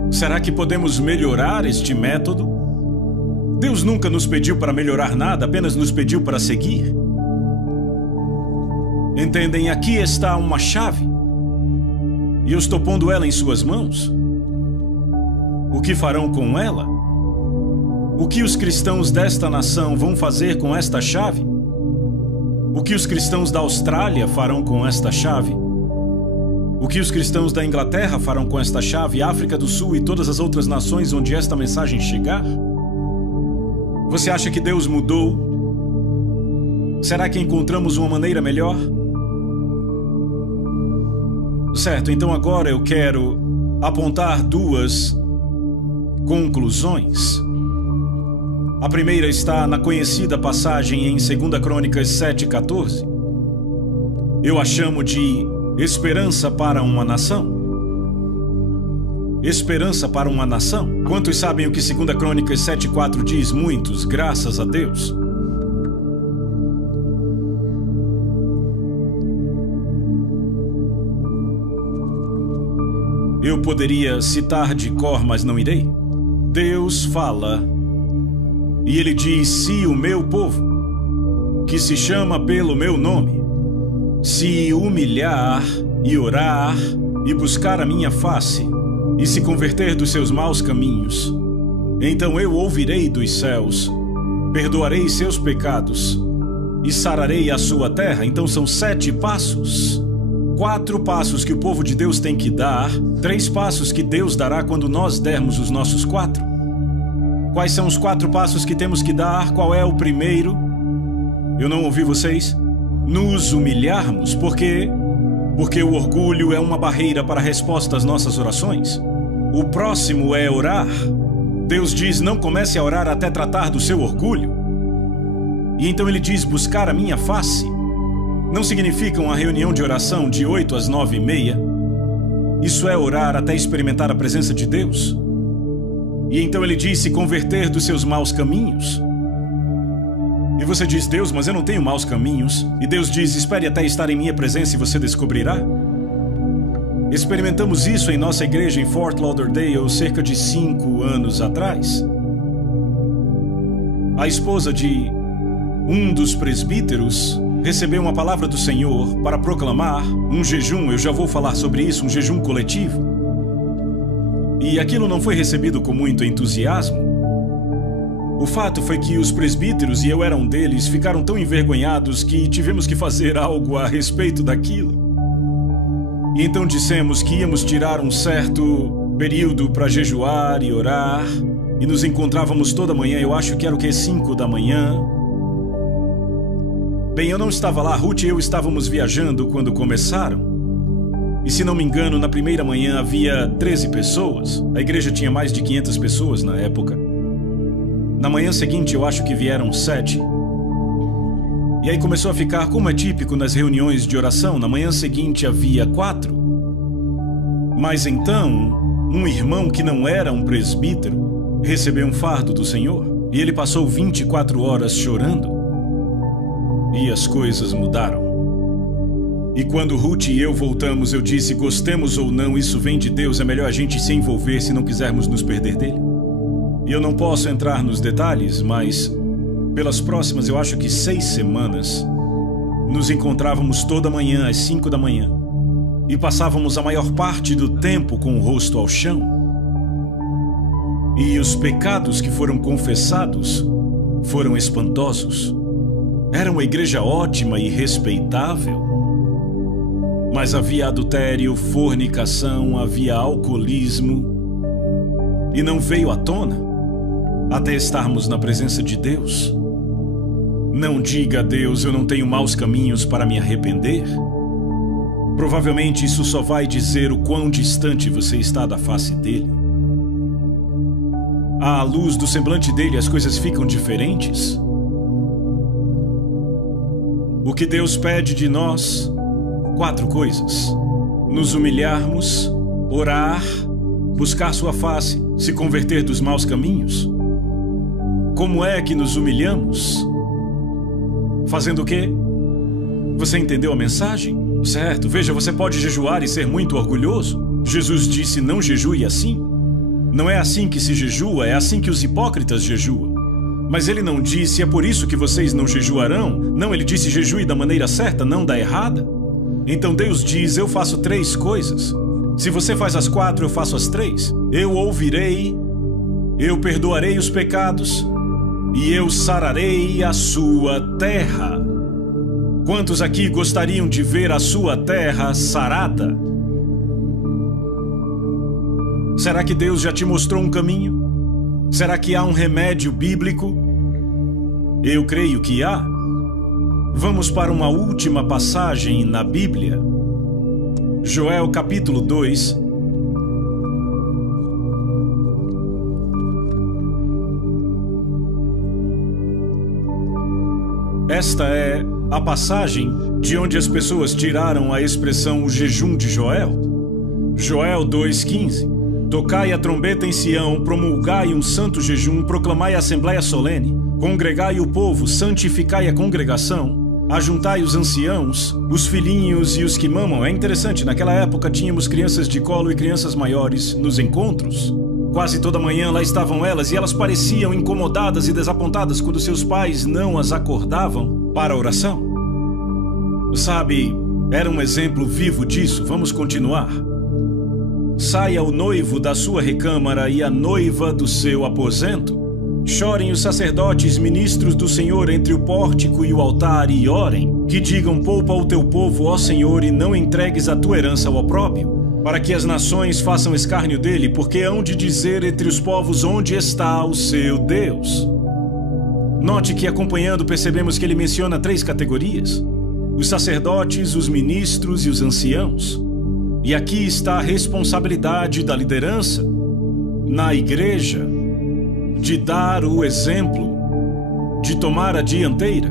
Será que podemos melhorar este método? Deus nunca nos pediu para melhorar nada, apenas nos pediu para seguir. Entendem? Aqui está uma chave. E eu estou pondo ela em suas mãos. O que farão com ela? O que os cristãos desta nação vão fazer com esta chave? O que os cristãos da Austrália farão com esta chave? O que os cristãos da Inglaterra farão com esta chave, África do Sul e todas as outras nações onde esta mensagem chegar? Você acha que Deus mudou? Será que encontramos uma maneira melhor? Certo, então agora eu quero apontar duas conclusões. A primeira está na conhecida passagem em 2 Crônicas 7:14. Eu a chamo de esperança para uma nação. Esperança para uma nação. Quantos sabem o que 2 Crônicas 7:4 diz? Muitos, graças a Deus. Eu poderia citar de cor, mas não irei. Deus fala, e ele diz: se o meu povo, que se chama pelo meu nome, se humilhar e orar e buscar a minha face e se converter dos seus maus caminhos, então eu ouvirei dos céus, perdoarei seus pecados e sararei a sua terra. Então são 7 passos. 4 passos que o povo de Deus tem que dar, 3 passos que Deus dará quando nós dermos os nossos 4. Quais são os 4 passos que temos que dar? Qual é o primeiro? Eu não ouvi vocês? Nos humilharmos. Por quê? Porque o orgulho é uma barreira para a resposta às nossas orações. O próximo é orar. Deus diz: não comece a orar até tratar do seu orgulho. E então ele diz: buscar a minha face. Não significa uma reunião de oração de 8 às 9:30. Isso é orar até experimentar a presença de Deus. E então ele diz: se converter dos seus maus caminhos. E você diz: Deus, mas eu não tenho maus caminhos. E Deus diz: espere até estar em minha presença e você descobrirá. Experimentamos isso em nossa igreja em Fort Lauderdale cerca de 5 anos atrás. A esposa de um dos presbíteros recebeu uma palavra do Senhor para proclamar um jejum. Eu já vou falar sobre isso, um jejum coletivo. E aquilo não foi recebido com muito entusiasmo. O fato foi que os presbíteros, e eu era um deles, ficaram tão envergonhados que tivemos que fazer algo a respeito daquilo. E então dissemos que íamos tirar um certo período para jejuar e orar, e nos encontrávamos toda manhã. Eu acho que era o que? 5 da manhã. Bem, eu não estava lá, Ruth e eu estávamos viajando quando começaram. E se não me engano, na primeira manhã havia 13 pessoas. A igreja tinha mais de 500 pessoas na época. Na manhã seguinte, eu acho que vieram 7. E aí começou a ficar, como é típico nas reuniões de oração, na manhã seguinte havia 4. Mas então, um irmão que não era um presbítero recebeu um fardo do Senhor. E ele passou 24 horas chorando. E as coisas mudaram. E quando Ruth e eu voltamos, eu disse: gostemos ou não, isso vem de Deus, é melhor a gente se envolver se não quisermos nos perder dele. E eu não posso entrar nos detalhes, mas pelas próximas, eu acho que 6 semanas, nos encontrávamos toda manhã às 5 da manhã e passávamos a maior parte do tempo com o rosto ao chão. E os pecados que foram confessados foram espantosos. Era uma igreja ótima e respeitável, mas havia adultério, fornicação, havia alcoolismo, e não veio à tona até estarmos na presença de Deus. Não diga a Deus: eu não tenho maus caminhos para me arrepender. Provavelmente isso só vai dizer o quão distante você está da face dele. À luz do semblante dele, as coisas ficam diferentes. O que Deus pede de nós? 4 coisas: nos humilharmos, orar, buscar sua face, se converter dos maus caminhos. Como é que nos humilhamos? Fazendo o quê? Você entendeu a mensagem? Certo, veja, você pode jejuar e ser muito orgulhoso. Jesus disse: não jejue assim. Não é assim que se jejua, é assim que os hipócritas jejuam. Mas ele não disse, é por isso que vocês não jejuarão. Não, ele disse, jejue da maneira certa, não da errada. Então Deus diz, eu faço 3 coisas. Se você faz as 4, eu faço as 3. Eu ouvirei, eu perdoarei os pecados e eu sararei a sua terra. Quantos aqui gostariam de ver a sua terra sarada? Será que Deus já te mostrou um caminho? Será que há um remédio bíblico? Eu creio que há. Vamos para uma última passagem na Bíblia. Joel capítulo 2. Esta é a passagem de onde as pessoas tiraram a expressão o jejum de Joel. Joel 2,15. Tocai a trombeta em Sião, promulgai um santo jejum, proclamai a assembleia solene, congregai o povo, santificai a congregação, ajuntai os anciãos, os filhinhos e os que mamam. É interessante, naquela época tínhamos crianças de colo e crianças maiores nos encontros. Quase toda manhã lá estavam elas e elas pareciam incomodadas e desapontadas quando seus pais não as acordavam para a oração. Sabe, era um exemplo vivo disso. Vamos continuar. Saia o noivo da sua recâmara e a noiva do seu aposento. Chorem os sacerdotes, ministros do Senhor, entre o pórtico e o altar, e orem. Que digam, poupa o teu povo, ó Senhor, e não entregues a tua herança ao opróbrio, para que as nações façam escárnio dele, porque hão de dizer entre os povos onde está o seu Deus. Note que, acompanhando, percebemos que ele menciona 3 categorias: os sacerdotes, os ministros e os anciãos. E aqui está a responsabilidade da liderança na igreja de dar o exemplo, de tomar a dianteira.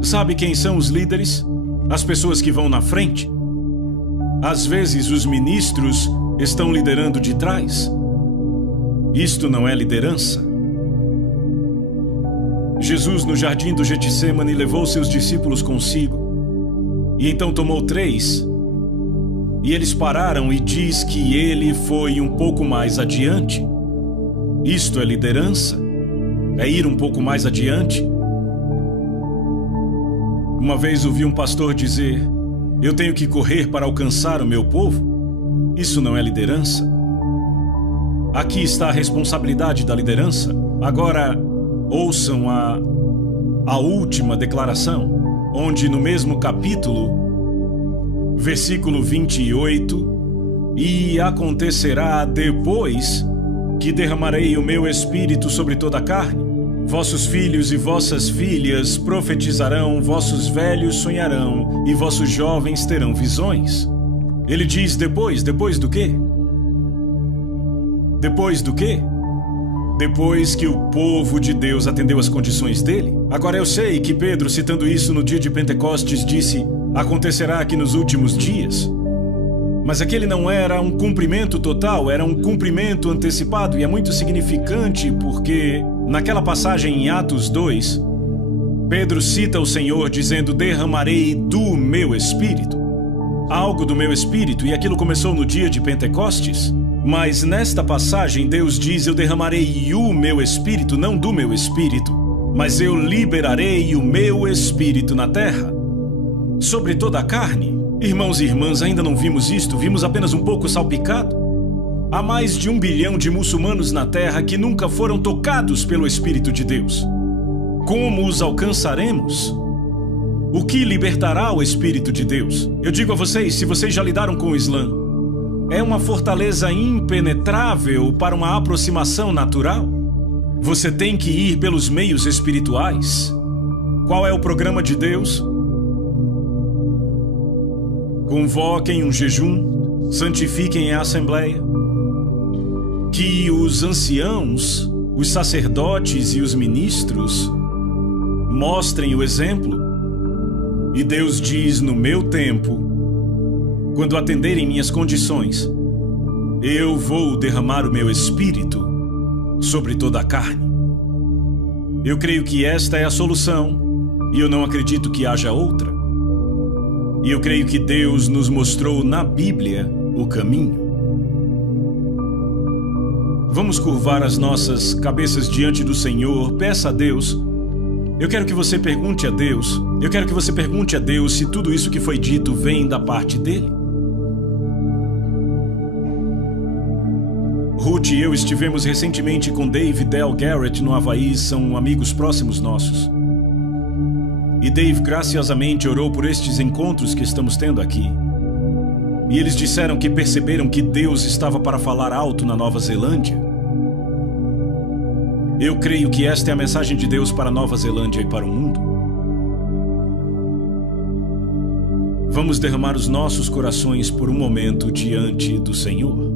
Sabe quem são os líderes? As pessoas que vão na frente. Às vezes os ministros estão liderando de trás. Isto não é liderança. Jesus, no jardim do Getsêmani, levou seus discípulos consigo. E então tomou 3. E eles pararam e diz que ele foi um pouco mais adiante. Isto é liderança? É ir um pouco mais adiante? Uma vez ouvi um pastor dizer, eu tenho que correr para alcançar o meu povo. Isso não é liderança. Aqui está a responsabilidade da liderança. Agora, ouçam a última declaração, onde no mesmo capítulo, versículo 28, e acontecerá depois que derramarei o meu espírito sobre toda a carne. Vossos filhos e vossas filhas profetizarão, vossos velhos sonharão e vossos jovens terão visões. Ele diz depois do quê? Depois do quê? Depois que o povo de Deus atendeu às condições dele. Agora eu sei que Pedro, citando isso no dia de Pentecostes, disse, acontecerá aqui nos últimos dias. Mas aquele não era um cumprimento total, era um cumprimento antecipado, e é muito significante porque, naquela passagem em Atos 2, Pedro cita o Senhor dizendo, derramarei do meu espírito. Algo do meu espírito, e aquilo começou no dia de Pentecostes. Mas nesta passagem Deus diz, eu derramarei o meu espírito, não do meu espírito, mas eu liberarei o meu espírito na terra, sobre toda a carne. Irmãos e irmãs, ainda não vimos isto, vimos apenas um pouco salpicado. Há mais de 1 bilhão de muçulmanos na terra que nunca foram tocados pelo Espírito de Deus. Como os alcançaremos? O que libertará o Espírito de Deus? Eu digo a vocês, se vocês já lidaram com o Islã, é uma fortaleza impenetrável para uma aproximação natural. Você tem que ir pelos meios espirituais. Qual é o programa de Deus? Convoquem um jejum, santifiquem a assembleia. Que os anciãos, os sacerdotes e os ministros mostrem o exemplo. E Deus diz, no meu tempo, quando atenderem minhas condições, eu vou derramar o meu espírito sobre toda a carne. Eu creio que esta é a solução, e eu não acredito que haja outra. E eu creio que Deus nos mostrou na Bíblia o caminho. Vamos curvar as nossas cabeças diante do Senhor. Peça a Deus. Eu quero que você pergunte a Deus. Eu quero que você pergunte a Deus se tudo isso que foi dito vem da parte dele. Ruth e eu estivemos recentemente com Dave e Del Garrett no Havaí, são amigos próximos nossos. E Dave graciosamente orou por estes encontros que estamos tendo aqui. E eles disseram que perceberam que Deus estava para falar alto na Nova Zelândia. Eu creio que esta é a mensagem de Deus para a Nova Zelândia e para o mundo. Vamos derramar os nossos corações por um momento diante do Senhor.